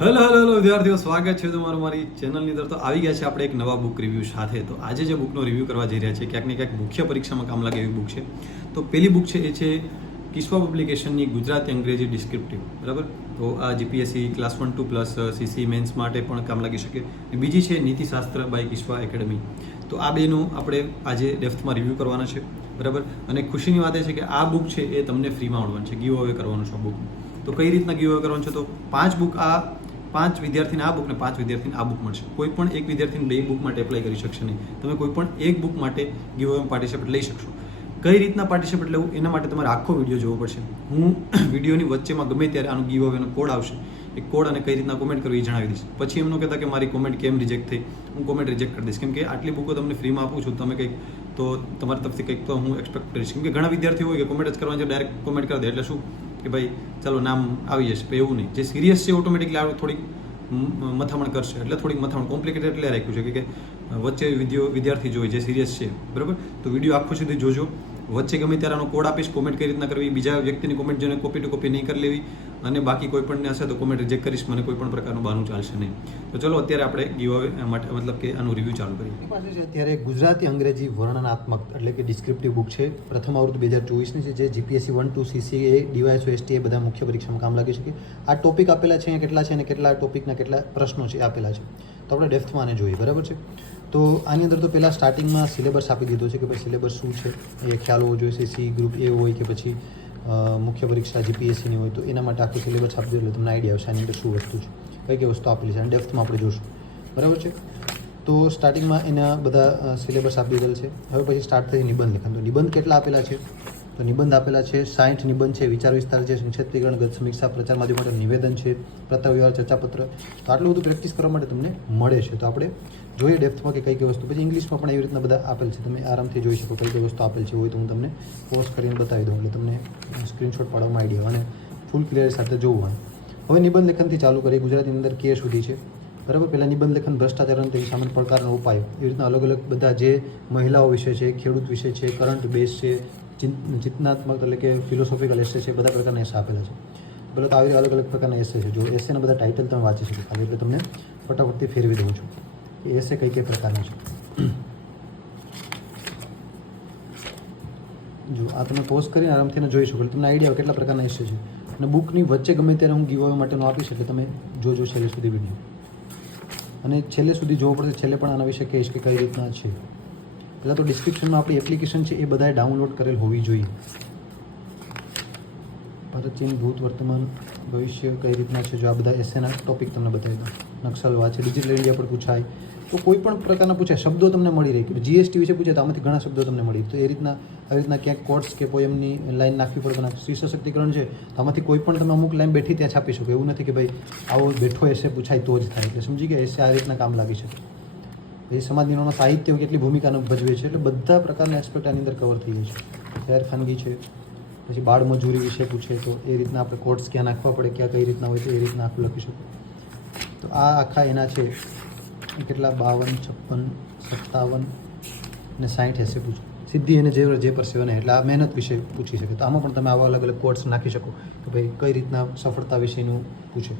Hello hello hello વિદ્યાર્થીઓ, સ્વાગત છે તમારું મારી ચેનલની અંદર. તો આવી ગયા છે આપણે એક નવા બુક રિવ્યૂ સાથે. તો આજે જે બુકનો રિવ્યૂ કરવા જઈ રહ્યા છે ક્યાંક ને ક્યાંક મુખ્ય પરીક્ષામાં કામ લાગે એવી બુક છે. તો પહેલી બુક છે એ છે કિસ્વા પબ્લિકેશનની ગુજરાતી અંગ્રેજી ડિસ્ક્રિપ્ટિવ, બરાબર. તો આ GPSC class 1-2 plus CC mains માટે પણ કામ લાગી શકે. બીજી છે નીતિશાસ્ત્ર બાય કિસ્વા એકેડમી. તો આ બેનો આપણે આજે ડેપ્થમાં રિવ્યૂ કરવાના છે, બરાબર. અને ખુશીની વાત એ છે કે આ બુક છે એ તમને ફ્રીમાં મળવાની છે, ગીવ અવે કરવાનું છે આ બુક. તો કઈ રીતના ગીવ અવે કરવાનું છે? તો 5 વિદ્યાર્થીને આ બુક ને 5 વિદ્યાર્થીને આ બુક મળશે. કોઈ પણ એક વિદ્યાર્થીને 2 બુક માટે એપ્લાય કરી શકશે નહીં. તમે કોઈ પણ એક બુક માટે ગીવ અવે પાર્ટિસિપેટ લઈ શકશો. કઈ રીતના પાર્ટિસિપેટ લેવું એના માટે તમારે આખો વિડીયો જોવો પડશે. હું વિડીયોની વચ્ચેમાં ગમે ત્યારે આનું ગીવ અવેનો કોડ આવશે, એ કોડ અને કઈ રીતના કોમેન્ટ કરવી એ જણાવી દઈશ. પછી એમ ન કહેતા કે મારી કોમેન્ટ કેમ રિજેક્ટ થઈ, હું કોમેન્ટ રિજેક્ટ કરી દઈશ. કેમ કે આટલી બુકો તમને ફ્રીમાં આપું છું, તમે કંઈક તો તમારી તરફથી કંઈક તો હું એક્સપેક્ટ કરીશ. કેમ કે ઘણા વિદ્યાર્થીઓ હોય કે કોમેન્ટ જ કરવાની છે, ડાયરેક્ટ કોમેન્ટ કરી દે. એટલે શું કે ભાઈ ચાલો નામ આવી જશે, એવું નહીં. જે સિરિયસ છે ઓટોમેટિકલી આવે, થોડીક મથામણ કરશે. એટલે થોડીક મથામણ કોમ્પ્લિકેટેડ એટલે રાખ્યું છે કે વચ્ચે વિદ્યાર્થી જોઈએ જે સિરિયસ છે, બરાબર. તો વિડીયો આખો સુધી જોજો. વચ્ચે ગમે ત્યારે આનો કોડ આપીશ, કોમેન્ટ કઈ રીતના કરવી, બીજા વ્યક્તિની કોમેન્ટ જોઈને કોપી ટુ કોપી નહીં કરી લેવી, અને બાકી કોઈ પણને હશે તો કોમેન્ટ રિજેક્ટ કરીશ. મને કોઈ પણ પ્રકારનું બહાનું ચાલશે નહીં. તો ચલો અત્યારે આપણે ગીવ અવે માટે મતલબ કે આનું રિવ્યૂ ચાલુ કરીએ. પાસે છે અત્યારે ગુજરાતી અંગ્રેજી વર્ણનાત્મક એટલે કે ડિસ્ક્રિપ્ટિવ બુક છે. પ્રથમ આવૃત્તિ 2024ની છે, જે જીપીએસસી 1-2 સીસીએ ડીવાયએસઓ એસટી એ બધા મુખ્ય પરીક્ષામાં કામ લાગી શકે. આ ટોપિક આપેલા છે, અહીંયા કેટલા છે અને કેટલા ટોપિકના કેટલા પ્રશ્નો છે આપેલા છે. તો આપણે ડેપ્થમાં આને જોઈએ, બરાબર છે. તો આની અંદર તો પહેલાં સ્ટાર્ટિંગમાં સિલેબસ આપી દીધો છે કે ભાઈ સિલેબસ શું છે એ ખ્યાલ હોવો જોઈએ. સી ગ્રુપ એ હોય કે પછી મુખ્ય પરીક્ષા જીપીએસસીની હોય તો એના માટે આખું સિલેબસ આપી દો એટલે તમને આઈડિયા આવશે આની અંદર શું વસ્તુ છે, કઈ વસ્તુ આપેલી છે. અને ડેપ્થમાં આપણે જોશું, બરાબર છે. તો સ્ટાર્ટિંગમાં એના બધા સિલેબસ આપી દીધેલ છે. હવે પછી સ્ટાર્ટ થઈ નિબંધ લેખન. તો નિબંધ કેટલા આપેલા છે? તો નિબંધ આપેલા છે 60 નિબંધ છે. વિચાર વિસ્તાર છે, સંક્ષેપ્તીકરણ, ગત સમીક્ષા, પ્રચાર માધ્યમ માટે નિવેદન છે, પત્રવ્યવહાર, ચર્ચાપત્ર. તો આટલું બધું પ્રેક્ટિસ કરવા માટે તમને મળે છે. તો આપણે જોઈએ ડેપ્થમાં કે કઈ કઈ વસ્તુ. પછી ઇંગ્લિશમાં પણ એવી રીતના બધા આપેલ છે, તમે આરામથી જોઈ શકો કઈ કઈ વસ્તુ આપેલ છે. હોય તો હું તમને પોઝ કરીને બતાવી દઉં એટલે તમને સ્ક્રીનશોટ પાડવામાં આઈડિયા અને ફૂલ ક્લિયર સાથે જોવું. હવે નિબંધ લેખનથી ચાલુ કરીએ. ગુજરાતીની અંદર કે સુધી છે, બરાબર. પહેલાં નિબંધ લેખન ભ્રષ્ટાચાર અને તેની સામે પડકારનો ઉપાય, એવી રીતના અલગ અલગ બધા જે મહિલાઓ વિશે છે, ખેડૂત વિશે છે, કરંટ બેઝ છે, ચિંતનાત્મક એટલે કે ફિલોસોફિકલ એસે છે, બધા પ્રકારના એસે આપેલા છે. પહેલાં તો આવી અલગ અલગ પ્રકારના એસે છે. જો એસેના બધા ટાઇટલ તમે વાંચી શકો ખાલી, એટલે તમને ફટાફટથી ફેરવી દઉં છું કે એસે કઈ કઈ પ્રકારના છે. જો આ તમે પોઝ કરીને આરામથી જોઈ શકો એટલે તમને આઈડિયા આવે કેટલા પ્રકારના એસે છે. અને બુકની વચ્ચે ગમે ત્યારે હું ગીવ અવે માટેનું આપીશ એટલે તમે જોજો છેલ્લે સુધી વિડીયો. અને છેલ્લે સુધી જોવો પડશે. છેલ્લે પણ આના વિશે કહીશ કે કઈ રીતના છે. પહેલાં તો ડિસ્ક્રિપ્શનમાં આપણી એપ્લિકેશન છે એ બધાએ ડાઉનલોડ કરેલ હોવી જોઈએ. ભારત, ચીન, ભૂત, વર્તમાન, ભવિષ્ય કઈ રીતના છે. જો આ બધા એસેના ટોપિક તમને બતાવી દઉં. નક્સલવાદ છે, ડિજિટલ ઇન્ડિયા પર પૂછાય તો કોઈ પણ પ્રકારના પૂછાય, શબ્દો તમને મળી રહે. કે જીએસટી વિશે પૂછે તો આમાંથી ઘણા શબ્દો તમને મળી. તો એ રીતના આવી રીતના ક્યાંક કોટ્સ કે પોયમની લાઈન નાખવી પડે. પણ સ્ત્રી સશક્તિકરણ છે તો આમાંથી કોઈ પણ તમે અમુક લાઈન બેઠી ત્યાં છાપી શકો. એવું નથી કે ભાઈ આવો બેઠો એસે પૂછાય તો જ થાય. એટલે સમજી ગયા, એસે આ રીતના કામ લાગી શકે. એ સમાજ નિર્માણમાં સાહિત્ય કેટલી ભૂમિકા ભજવે છે. એટલે બધા પ્રકારના એસ્પેક્ટ આની અંદર કવર થઈ જાય છે. જાહેર ખાનગી છે, પછી બાળમજૂરી વિશે પૂછે તો એ રીતના આપણે કોટ્સ ક્યાં નાખવા પડે, ક્યાં કઈ રીતના હોય તો એ રીતના આખું લખી શકું. તો આ આખા એના છે કેટલા 52, 56, 57 ને 60 એસે પૂછો. સીધી એને જે પર સેવન એટલે આ મહેનત વિશે પૂછી શકે. તો આમાં પણ તમે આવા અલગ અલગ કોટ્સ નાખી શકો કે ભાઈ કઈ રીતના સફળતા વિશેનું પૂછે.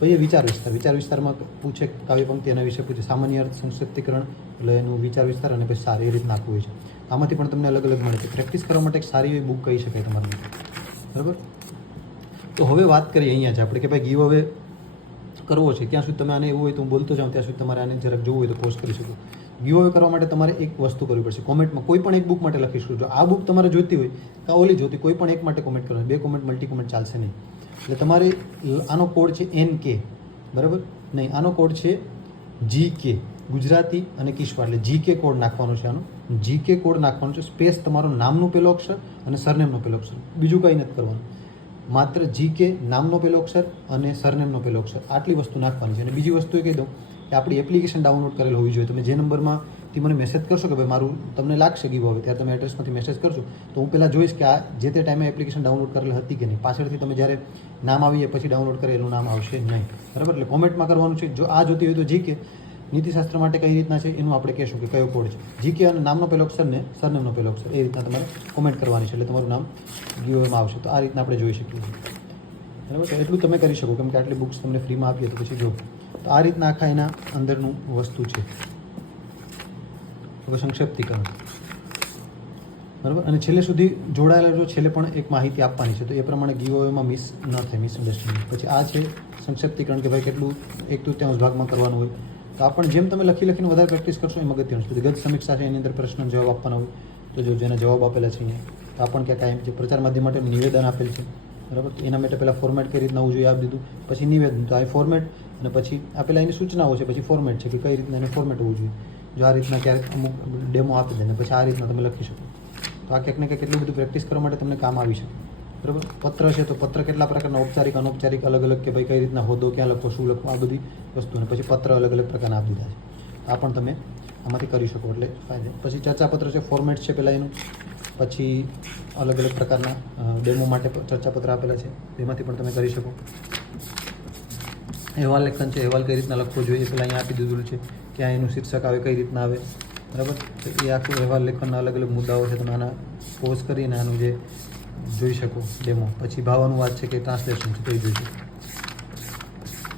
પછી વિચાર વિસ્તાર. વિચાર વિસ્તારમાં પૂછે કાવ્ય પંક્તિ એના વિશે પૂછે. સામાન્ય અર્થ, સંક્ષિપ્તીકરણ એટલે એનું વિચાર વિસ્તાર અને પછી સારી રીતના આપવું હોય છે. આમાંથી પણ તમને અલગ અલગ મળે છે. પ્રેક્ટિસ કરવા માટે એક સારી એવી બુક કહી શકાય તમારી, બરાબર. તો હવે વાત કરીએ અહીંયા જ આપણે કે ભાઈ ગીવ અવે કરવો છે. ત્યાં સુધી તમે આને એવું હોય તો હું બોલતો જાઉં ત્યાં સુધી તમારે આને જરાક જોવું હોય તો પોસ્ટ કરી શકો. ગીવ અવે કરવા માટે તમારે એક વસ્તુ કરવી પડશે. કોમેન્ટમાં કોઈ પણ એક બુક માટે લખીશું. જો આ બુક તમારે જોઈતી હોય કે ઓલી જોતી, કોઈ પણ એક માટે કોમેન્ટ કરવાની. 2 કોમેન્ટ મલ્ટી કોમેન્ટ ચાલશે નહીં. એટલે તમારે આનો કોડ છે NK, બરાબર. નહીં, આનો કોડ છે GK, ગુજરાતી અને કિસ્વા. એટલે GK કોડ નાખવાનો છે. આનો GK કોડ નાખવાનો છે. સ્પેસ તમારો નામનું પહેલો અક્ષર અને સરનેમનો પહેલો અક્ષર, બીજું કંઈ નથી કરવાનું. માત્ર GK નામનો પહેલો અક્ષર અને સરનેમનો પહેલો અક્ષર, આટલી વસ્તુ નાખવાની છે. અને બીજી વસ્તુ એ કહી દઉં કે આપણી એપ્લિકેશન ડાઉનલોડ કરેલ હોવી જોઈએ. તમે જે નંબરમાંથી મને મેસેજ કરશો કે ભાઈ મારું તમને લાગશે ગીવ અવે, ત્યારે તમે એડ્રેસમાંથી મેસેજ કરશો તો હું પહેલાં જોઈશ કે આ જે તે ટાઈમે એપ્લિકેશન ડાઉનલોડ કરેલ હતી કે નહીં. પાછળથી તમે જ્યારે નામ આવીએ પછી ડાઉનલોડ કરેલું નામ આવશે નહીં, બરાબર. એટલે કોમેન્ટમાં કરવાનું છે. જો આ જોતી હોય તો GK નીતિશાસ્ત્ર માટે કઈ રીતના છે એનું આપણે કહેશું કે કયો કોડ છે. GK અને નામનો પહેલો અક્ષર ને સરનેમનો પહેલો અક્ષર એ રીતના તમારે કોમેન્ટ કરવાની છે. એટલે તમારું નામ ગીવ અવેમાં આવશે. તો આ રીતના આપણે જોઈ શકીએ છીએ. બરાબર. તો એટલું તમે કરી શકો, કેમ કે આટલી બુક્સ તમને ફ્રીમાં આપીએ તો પછી જો તો આ રીતના આખા એના અંદરનું વસ્તુ છે. હવે સંક્ષિપ્તીકરણ, બરાબર. અને છેલ્લે સુધી જોડાયેલા જો, છેલ્લે પણ એક માહિતી આપવાની છે, તો એ પ્રમાણે ગીવઅવેમાં મિસ ન થાય, મિસઅન્ડરસ્ટેન્ડિંગ. પછી આ છે સંક્ષિપ્તીકરણ, કે ભાઈ કેટલું 1/3 ભાગમાં કરવાનું હોય. તો આ પણ જેમ તમે લખીને વધારે પ્રેક્ટિસ કરશો એમ અગત્યનું છે. ગત સમીક્ષા છે, એની અંદર પ્રશ્ન જવાબ આપવાના હોય. તો જો જેના જવાબ આપેલા છે અહીંયા, તો આ પણ ક્યાં કાયમ છે. પ્રચાર માધ્યમ માટે નિવેદન આપેલ છે, બરાબર. તો એના માટે પહેલાં ફોર્મેટ કઈ રીતના હોવું જોઈએ આપી દીધું, પછી નિવેદન. તો આ ફોર્મેટ, અને પછી આપેલા એની સૂચનાઓ છે, પછી ફોર્મેટ છે કે કઈ રીતના એને ફોર્મેટ હોવું જોઈએ. જો આ રીતના ક્યારેક અમુક ડેમો આપી દે ને પછી આ રીતના તમે લખી શકો. તો આ ક્યાંક ને ક્યાંક એટલું બધું પ્રેક્ટિસ કરવા માટે તમને કામ આવી શકે, બરાબર. પત્ર છે, તો પત્ર કેટલા પ્રકારના, ઔપચારિક, અનૌપચારિક, અલગ અલગ, કે ભાઈ કઈ રીતના હોદ્દો ક્યાં લખો, શું લખો, આ બધી વસ્તુ. અને પછી પત્ર અલગ અલગ પ્રકારના આપી દીધા છે. આ પણ તમે આમાંથી કરી શકો, એટલે ફાયદા. પછી ચર્ચાપત્ર છે, ફોર્મેટ છે પહેલાં એનું. પછી અલગ અલગ પ્રકારના ડેમો માટે ચર્ચાપત્ર આપેલા છે, એમાંથી પણ તમે કરી શકો. અહેવાલ લેખન છે, અહેવાલ કઈ રીતના લખવો જોઈએ પહેલાં અહીંયા આપી દીધું છે, ક્યાં એનું શીર્ષક આવે, કઈ રીતના આવે, બરાબર. તો એ આખું અહેવાલ લેખનના અલગ અલગ મુદ્દાઓ છે, તમે આના પોઝ કરીને આનું જે જોઈ શકો ડેમો. પછી ભાવાનુવાદ છે કે ટ્રાન્સલેશન છે, તો એ જોઈ શકો.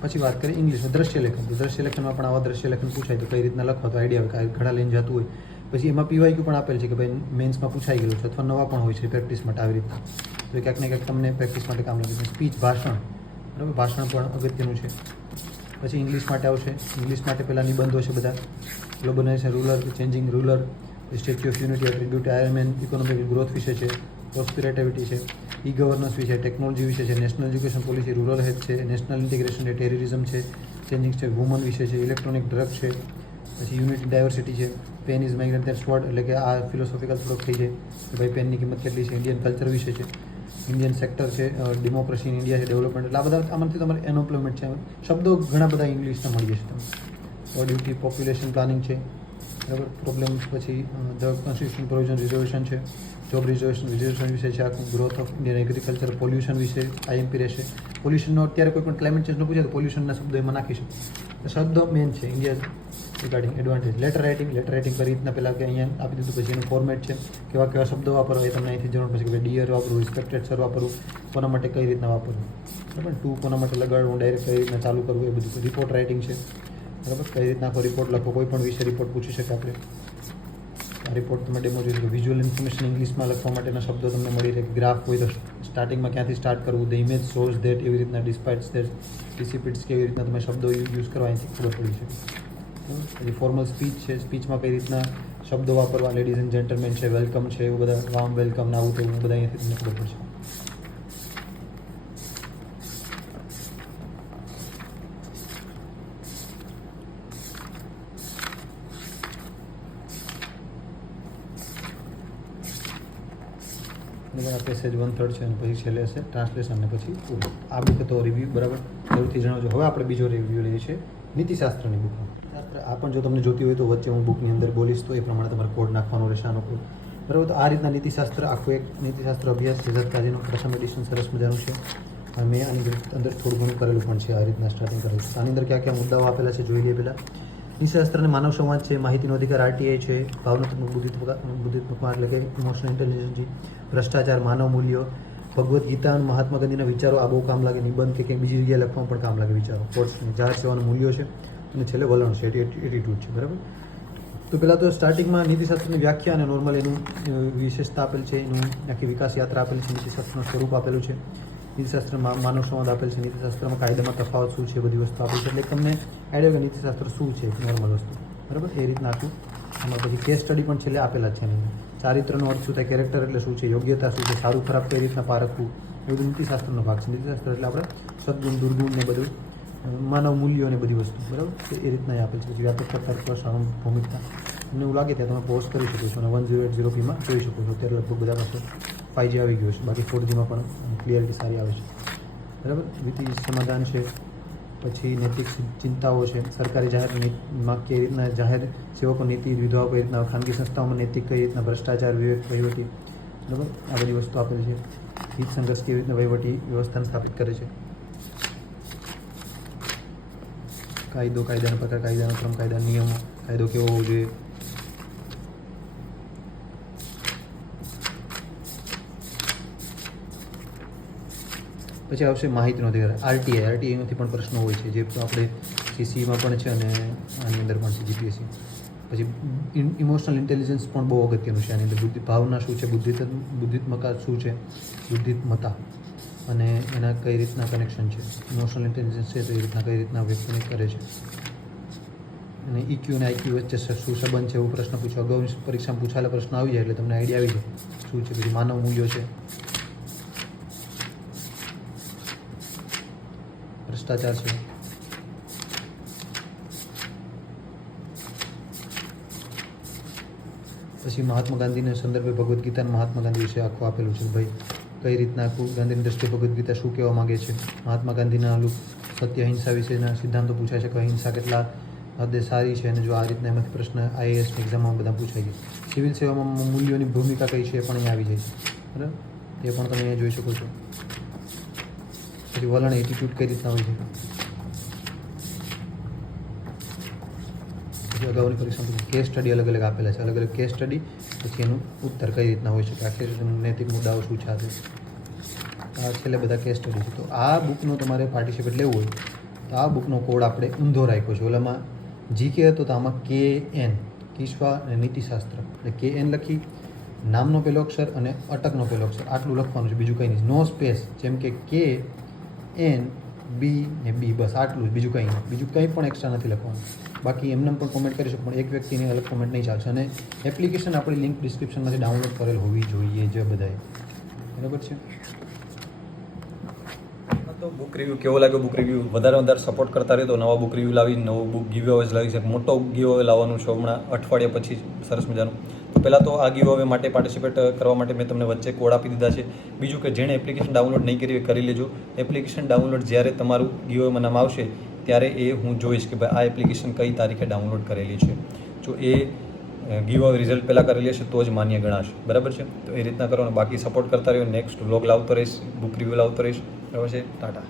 પછી વાત કરીએ ઇંગ્લિશમાં દ્રશ્ય લેખન. તો દ્રશ્ય લેખનમાં પણ આવા દ્રશ્ય લેખન પૂછાય તો કઈ રીતના લખવા, તો આઈડિયા આવે, ઘડા લઈને જતું હોય. પછી એમાં પીવાયક્યુ પણ આપેલ છે કે ભાઈ મેન્સમાં પૂછાઈ ગયેલું છે, અથવા નવા પણ હોય છે પ્રેક્ટિસ માટે આવી રીતના. તો ક્યાંક ને ક્યાંક તમને પ્રેક્ટિસ માટે કામ લાગે છે. સ્પીચ, ભાષણ, બરાબર. ભાષણ પણ અગત્યનું છે. પછી ઇંગ્લિશ માટે આવશે. ઇંગ્લિશ માટે પહેલાં નિબંધો છે બધા. Globalisation, rural changing, rural, statue of unity, tribute iron man, economic growth વિશે છે, પ્રોસ્પિરેટિવિટી છે, ઈ ગવર્નન્સ વિશે, ટેકનોલોજી વિશે છે, national education policy, rural health છે, નેશનલ ઇન્ટિગ્રેશન છે, ટેરરિઝમ છે, ચેન્જિંગ છે, વુમન વિશે છે, ઇલેક્ટ્રોનિક ડ્રગ છે, પછી યુનિટી ડાયવર્સિટી છે, pen is migrant that's vote, એટલે કે આ ફિલોસોફિકલ થોડોક થઈ જાય કે ભાઈ પેનની કિંમત કેટલી છે, ઇન્ડિયન કલ્ચર વિશે છે, ઇન્ડિયન સેક્ટર છે, ડેમોક્રેસી ઇન ઇન્ડિયા છે, ડેવલપમેન્ટ, એટલે આ બધા આમાંથી તમારે એનએમ્પ્લોયમેન્ટ છે. શબ્દો ઘણા બધા ઇંગ્લિશના મળી જશે તમને. ડ્યુટી, પોપ્યુલેશન પ્લાનિંગ છે, બરાબર. પ્રોબ્લેમ્સ, પછી ધ કોન્સ્ટિટ્યુશન પ્રોવિઝન, રિઝર્વેશન છે, જોબ રિઝર્વેશન વિશે છે, આખું growth of Indian agriculture, pollution વિશે આઈએમપી રહેશે. પોલ્યુશનનો અત્યારે કોઈ પણ ક્લાઇમેટ ચેન્જનો પૂછે તો પોલ્યુશનના શબ્દો એમાં નાખી શકો. શબ્દો મેન છે India regarding advantage. Letter writing કઈ રીતના પહેલાં કે અહીંયા આપી દીધું, પછી એનું ફોર્મેટ છે, કેવા કેવા શબ્દો વાપરવા એ તમને અહીંથી જરૂર પડશે કે ભાઈ ડિયર વાપરવું, રિસ્પેક્ટેડ સર વાપરવું, કોના માટે કઈ રીતના વાપરવું, બરાબર. ટુ કોના માટે લગાડવું, ડાયરેક્ટ કઈ રીતના ચાલુ કરવું, એ બધું. રિપોર્ટ રાઇટિંગ છે, બરાબર. કઈ રીતના આખો રિપોર્ટ લખો, કોઈ પણ વિશે રિપોર્ટ પૂછી શકે આપણે. આ રિપોર્ટ તમે ડેમો જોઈ શકો. વિઝ્યુઅલ ઇન્ફોર્મેશન ઇંગ્લિશમાં લખવા માટેના શબ્દો તમને મળી રહે. ગ્રાફ હોય તો સ્ટાર્ટિંગમાં ક્યાંથી સ્ટાર્ટ કરવું, ધ ઇમેજ શોઝ ધેટ, એવી રીતના ડિસ્પાઇટ્સ ધેટ, ડિસિપિટ્સ, કેવી રીતના તમે શબ્દો યુઝ કરવા અહીંથી ખબર પડી શકે. પછી ફોર્મલ સ્પીચ છે, સ્પીચમાં કઈ રીતના શબ્દો વાપરવા, લેડીઝ એન્ડ જેન્ટલમેન છે, વેલકમ છે, એવું બધા, વાર્મ વેલકમ, આવું તેવું બધા અહીંયાથી તમને ખબર પડશે. આ પેસેજ 1/3 છે, અને પછી છેલ્લે હશે ટ્રાન્સલેશન, અને પછી પૂરું. આ બુક તો રિવ્યૂ બરાબર જરૂરથી જણાવજો. હવે આપણે બીજો રિવ્યૂ લઈએ છીએ નીતિશાસ્ત્રની બુકનો. આ પણ જો તમને જોતી હોય તો વચ્ચે હું બુકની અંદર બોલીશ તો એ પ્રમાણે તમારે કોડ નાખવાનો રહેશે આનો કોડ, બરાબર. તો આ રીતના નીતિશાસ્ત્ર, આખું એક નીતિશાસ્ત્ર અભ્યાસ સિદ્ધાર્થ કાજીનો પ્રથમ એડિશન સરસ મજાનું છે. અને મેં આની અંદર થોડું ઘણું કરેલું પણ છે, આ રીતના સ્ટાર્ટિંગ કરેલું છે. આની અંદર ક્યાં ક્યાં મુદ્દાઓ આપેલા છે જોઈ લઈએ પહેલાં. નીતિશાસ્ત્ર અને માનવ સમાજ છે, માહિતીનો અધિકાર આરટીઆઈ છે, ભાવનાત્મક બુદ્ધિત્મકમાં એટલે કે ઇમોશનલ ઇન્ટેલિજન્સ, ભ્રષ્ટાચાર, માનવ મૂલ્યો, ભગવદ્ ગીતા અને મહાત્મા ગાંધીના વિચારો, આ બહુ કામ લાગે. નિબંધ કે કંઈ બીજી જગ્યાએ લખવામાં પણ કામ લાગે વિચારો. કોર્સ, જાહેર સેવાના મૂલ્યો છે, અને છેલ્લે વલણ છે, એટીટ્યૂડ છે, બરાબર. તો પહેલાં તો સ્ટાર્ટિંગમાં નીતિશાસ્ત્રની વ્યાખ્યા અને નોર્મલ એનું વિશેષતા આપેલ છે, એનું આખી વિકાસ યાત્રા આપેલી છે, નીતિશાસ્ત્રનું સ્વરૂપ આપેલું છે, નીતિશાસ્ત્રમાં માનવ સંવાદ આપેલ છે, નીતિશાસ્ત્રમાં કાયદામાં તફાવત શું છે, બધી વસ્તુ આપેલી છે. એટલે તમને આઈડિયા કે નીતિશાસ્ત્ર શું છે, નોર્મલ વસ્તુ, બરાબર. એ રીતના આખું આમાં પછી કેસ સ્ટડી પણ છેલ્લે આપેલા છે. એની ચારિત્રનો અર્થ શું થાય, કેરેક્ટર એટલે શું છે, યોગ્યતા શું છે, સારું ખરાબ કઈ રીતના પારખવું, એ બધું નીતિશાસ્ત્રનો ભાગ છે. નીતિશાસ્ત્ર એટલે આપણે સદગુણ, દુર્ગુણ ને બધું, માનવ મૂલ્યો ને બધી વસ્તુ, બરાબર. એ રીતના એ આપેલ છે. પછી વ્યાપકતા, તર્ક, સાર્વભૌમિકતા, તમને એવું લાગે ત્યાં તમે પોઝ કરી શકો છો, અને 1080p જોઈ શકો છો. અત્યારે લગભગ બધા પાસે 5G આવી ગયું છે, બાકી 4Gમાં પણ ક્લિયરિટી સારી આવે છે, બરાબર. વિધિ સમાધાન છે, પછી નૈતિક ચિંતાઓ છે, સરકારી જાહેરમાં કઈ રીતના જાહેર સેવકો નીતિ, વિધવાઓ કઈ રીતના, ખાનગી સંસ્થાઓમાં નૈતિક કઈ રીતના, ભ્રષ્ટાચાર, વિવેક, વહીવટી, બરાબર. આ બધી વસ્તુ આપેલી છે. હિત સંઘર્ષ કેવી રીતના વહીવટી વ્યવસ્થાને સ્થાપિત કરે છે. કાયદો, કાયદાનો પ્રકાર, કાયદાનો ક્રમ, કાયદા નિયમો, કાયદો કેવો હોવો જોઈએ, પછી આવશે માહિતીનો અધિકાર આરટીઆઈમાંથી પણ પ્રશ્નો હોય છે જે આપણે સીસીમાં પણ છે અને આની અંદર પણ છે જીપીએસસી. પછી ઇમોશનલ ઇન્ટેલિજન્સ પણ બહુ અગત્યનું છે આની અંદર. ભાવના શું છે, બુદ્ધિત્મકા શું છે, બુદ્ધિત્મતા અને એના કઈ રીતના કનેક્શન છે. ઇમોશનલ ઇન્ટેલિજન્સ છે તો એ રીતના કઈ રીતના વ્યક્તિને કરે છે. અને EQ અને IQ વચ્ચે શું સંબંધ છે એવો પ્રશ્ન પૂછો. અગાઉની પરીક્ષામાં પૂછાયેલા પ્રશ્ન આવી જાય એટલે તમને આઈડિયા આવી જાય શું છે. પછી માનવ મૂલ્યો છે, ભ્રષ્ટાચાર છે, પછી મહાત્મા ગાંધીના સંદર્ભે ભગવદ્ ગીતાના મહાત્મા ગાંધી વિશે આખું આપેલું છે. ભાઈ કઈ રીતના આખું ગાંધીની દ્રષ્ટિએ ભગવદ્ ગીતા શું કહેવા માગે છે. મહાત્મા ગાંધીના સત્ય અહિંસા વિશેના સિદ્ધાંતો પૂછાય છે કે અહિંસા કેટલા હદે સારી છે. અને જો આ રીતના એમાંથી પ્રશ્ન IAS એક્ઝામમાં બધા પૂછાય છે. સિવિલ સેવામાં મૂલ્યોની ભૂમિકા કઈ છે એ પણ અહીંયા આવી જાય છે. બરાબર, એ પણ તમે અહીંયા જોઈ શકો છો. પછી વલણ એટીટ્યૂડ કઈ રીતના હોય છે. પછી અગાઉની પરીક્ષામાં કેસ સ્ટડી અલગ અલગ આપેલા છે. અલગ અલગ કેસ સ્ટડી પછી એનું ઉત્તર કઈ રીતના હોય છે કે આખી નૈતિક મુદ્દાઓ શું છે. આ છેલ્લે બધા કેસ સ્ટડી છે. તો આ બુકનો તમારે પાર્ટિસિપેટ લેવું હોય તો આ બુકનો કોડ આપણે ઊંધો રાખ્યો છે. ઓલામાં GK હતો તો આમાં KN કિસ્વા અને નીતિશાસ્ત્ર એટલે KN લખી નામનો પહેલો અક્ષર અને અટકનો પહેલો અક્ષર આટલું લખવાનું છે. બીજું કંઈ નહીં. નો સ્પેસ, જેમ કે KN B ને B, બસ આટલું જ, બીજું કંઈ નહીં. બીજું કંઈ પણ એક્સ્ટ્રા નથી લખવાનું. બાકી એમને પણ કોમેન્ટ કરી શકો પણ એક વ્યક્તિની અલગ કોમેન્ટ નહીં ચાલશે. અને એપ્લિકેશન આપણી લિંક ડિસ્ક્રિપ્શનમાંથી ડાઉનલોડ કરેલ હોવી જોઈએ જે બધાએ. બરાબર છે. તો બુક રિવ્યૂ કેવો લાગ્યો? બુક રિવ્યૂ વધારે સપોર્ટ કરતા રહે તો નવા બુક રિવ્યૂ લાવી, નવો બુક ગીવ અવે લાવી છે. મોટો ગીવ અવે લાવવાનું છે હમણાં અઠવાડિયા પછી સરસ મજાનું. તો પહેલાં તો આ ગીવ અવે માટે પાર્ટિસિપેટ કરવા માટે મેં તમને વચ્ચે કોડ આપી દીધા છે. બીજું કે જેણે એપ્લિકેશન ડાઉનલોડ નહીં કરી કરી લેજો. એપ્લિકેશન ડાઉનલોડ જ્યારે તમારું ગીવ અવેમાં નામ આવશે ત્યારે એ હું જોઈશ કે ભાઈ આ એપ્લિકેશન કઈ તારીખે ડાઉનલોડ કરેલી છે. જો એ ગીવ અવે રિઝલ્ટ પહેલાં કરેલી હશે તો જ માન્ય ગણાશે. બરાબર છે. તો એ રીતના કરો અને બાકી સપોર્ટ કરતા રહ્યો. નેક્સ્ટ વ્લોગ લાવતો રહીશ, બુક રિવ્યૂ લાવતો રહીશ. બરાબર છે. ટાટા.